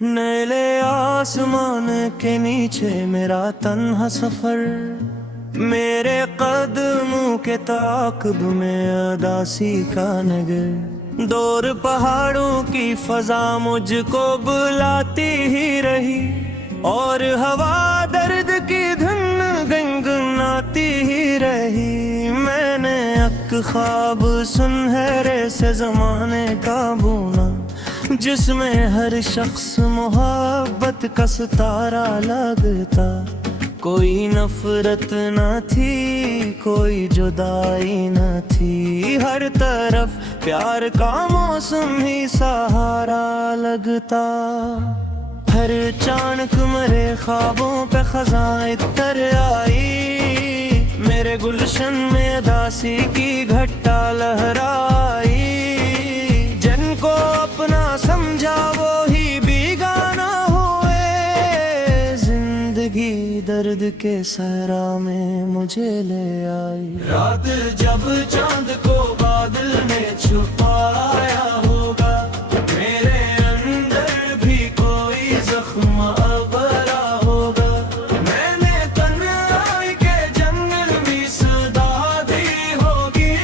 नीले आसमान के नीचे मेरा तन्हा सफर, मेरे कदमों के ताक़ब में अदासी का नगर। दूर पहाड़ों की फजा मुझको बुलाती ही रही और हवा दर्द की धुन गुनगुनाती ही रही। मैंने एक ख्वाब सुनहरे से ज़माने का बुना, जिसमें हर शख्स मोहब्बत का सितारा लगता। कोई नफरत न थी, कोई जुदाई न थी, हर तरफ प्यार का मौसम ही सहारा लगता। हर अचानक मेरे ख्वाबों पे खज़ां तर आई, मेरे गुलशन में उदासी की घटा लहराई। जिनको अपना समझा वो ही बेगाना हुए, जिंदगी दर्द के सहरा में मुझे ले आई। रात जब चांद को बादल ने छुपाया होगा, मेरे अंदर भी कोई जख्म अबरा होगा। मैंने तन्हाई के जंगल भी सदा दी होगी,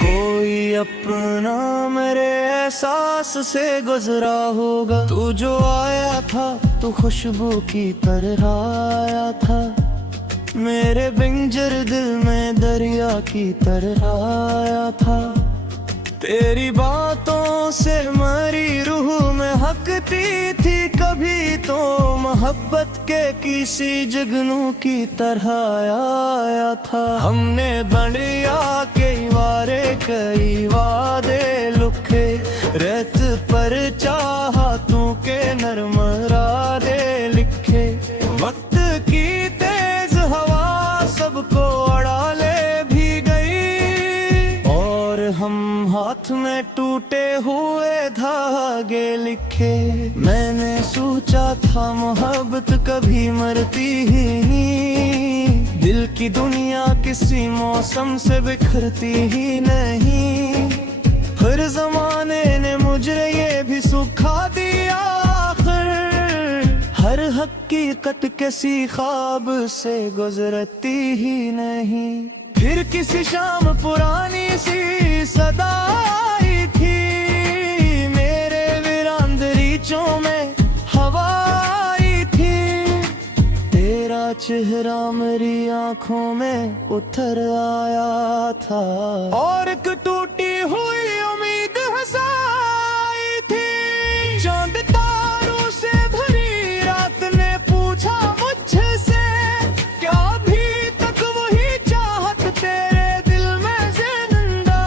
कोई अपना मेरे एहसास से गुजरा होगा। तू जो आया था तू खुशबू की तरह आया था, मेरे बिंजर दिल में दरिया की तरह आया था। तेरी बातों से मरी रूह में हकती थी कभी तो, मोहब्बत के किसी जुगनू की तरह आया था। हमने बढ़िया कई वादे लुखे, रेत पर चाहा तू के नरम रादे लिखे। वक्त की तेज हवा सबको अड़ा ले भी गई, और हम हाथ में टूटे हुए धागे लिखे। मैंने सोचा था मोहब्बत कभी मरती ही नहीं, दिल की दुनिया किसी मौसम से बिखरती ही नहीं। फिर जमाने ने मुझे ये भी सुखा दिया आखिर, हर हकीकत किसी ख्वाब से गुजरती ही नहीं। फिर किसी शाम पुरानी सी सदा आई थी, मेरे वीरान दरीचों में हवा आई थी। तेरा चेहरा मेरी आंखों में उतर आया था, और एक टूटी हुई उम्मीद हंसाई थी। चांद तारों से भरी रात ने पूछा मुझसे, क्या अभी तक वही चाहत तेरे दिल में जिंदा।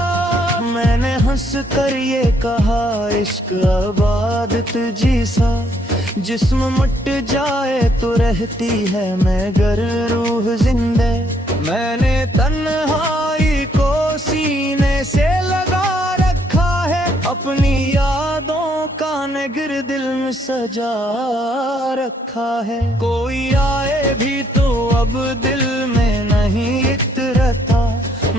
मैंने हंस कर ये कहा, इश्क आबादत जैसा, जिस्म मिट जाए तो रहती है मगर रूह जिंदे। मैंने तन्हाई को सीने से लगा रखा है, अपनी यादों का नगर दिल में सजा रखा है। कोई आए भी तो अब दिल में नहीं इतरता,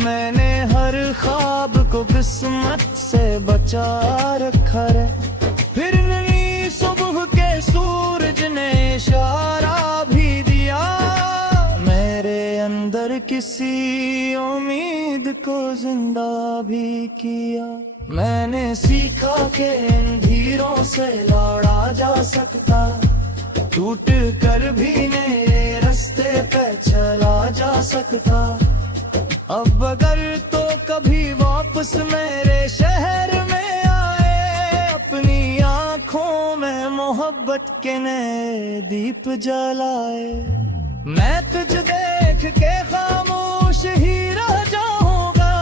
मैंने हर ख्वाब को किस्मत से बचा रखा है। फिर नई सुबह के सूरज ने इशारा भी दिया, मेरे अंदर किसी उम्मीद को जिंदा भी किया। मैंने सीखा कि अंधेरों से लड़ा जा सकता, टूट कर भी नए रास्ते पे चला जा सकता। अब अगर तो कभी वापस मेरे शहर में आए, अपनी आंखों में मोहब्बत के नए दीप जलाए। मैं तुझे देख के खामोश ही रह जाऊंगा,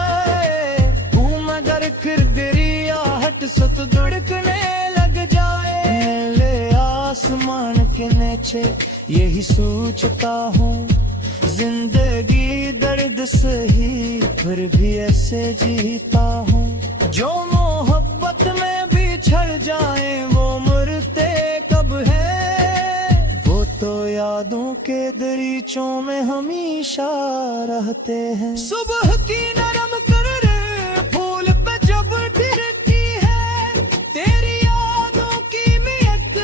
तू मगर फिर तेरी आहट सत धड़कने लग जाए। नीले आसमान के नीचे यही सोचता हूँ, जिंदगी दर्द सही फिर भी ऐसे जीता हूँ। जो मोहब्बत में बिछड़ जाए वो मरते कब है, वो तो यादों के दरीचों में हमेशा रहते हैं। सुबह की नरम कर फूल पे जब गिरती है, तेरी यादों की महक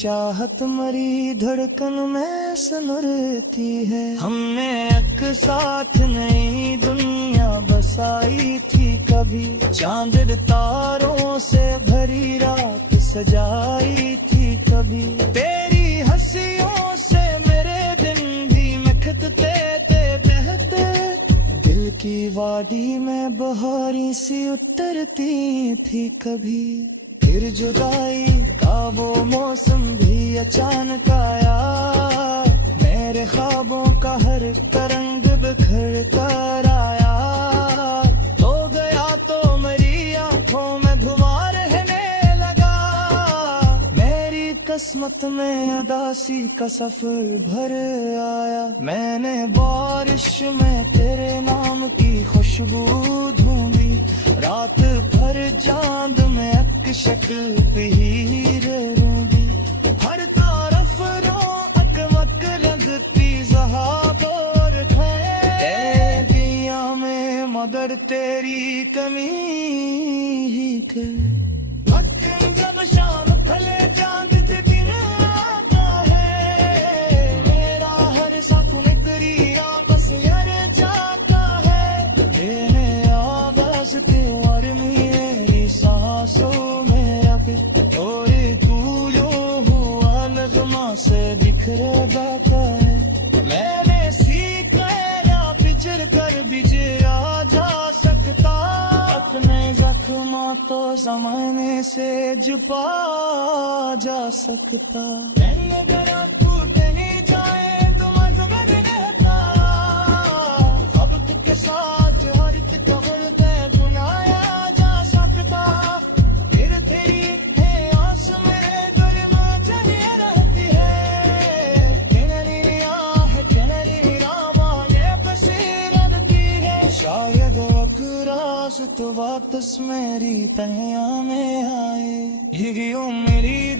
चाहत मरी धड़कन में सुनरती है। हमने एक साथ नई दुनिया बसाई थी कभी, चांद तारों से भरी रात सजाई थी कभी। तेरी हंसियों से मेरे दिन भी महकते थे बहते, दिल की वादी में बहारी सी उतरती थी कभी। फिर जुदाई का वो मौसम भी अचानक आया, मेरे ख्वाबों का हर तरंग बिखर कर आया। तो गया तो मेरी आंखों में धुआं रहने लगा, मेरी किस्मत में उदासी का सफर भर आया। मैंने बारिश में तेरे नाम की खुशबू ढूंढी, रात भर चांद में एक शक्ल पे ही रहूंगी। हर तरफ अकमक लगती ज़हाबोर है दिया में, मगर तेरी कमी ही थे। वक्त जब शाम ढले चांद के दिन आता है, मेरा हर सपना करिया बस यार जाता है। मेरे आवाज के और मेरी सांसों में अब, और तू जो हुआ नगमा से बिखर जाता है। मैंने सीखा या बिछड़ कर बिजरा जा सकता, अपने जख्मा तो जमाने से छुपा जा सकता। मैंने डरा टूट नहीं जाए तो मजबूर रहता, वक्त के साथ हर एक तगड़े बुलाया जा सकता। फिर तेरी है आस मेरे दिल में जली रहती है, तेरी आह तेरी रामा ये बसीरती है। शायद रास तो वापस मेरी तन्हा में आए, ये मेरी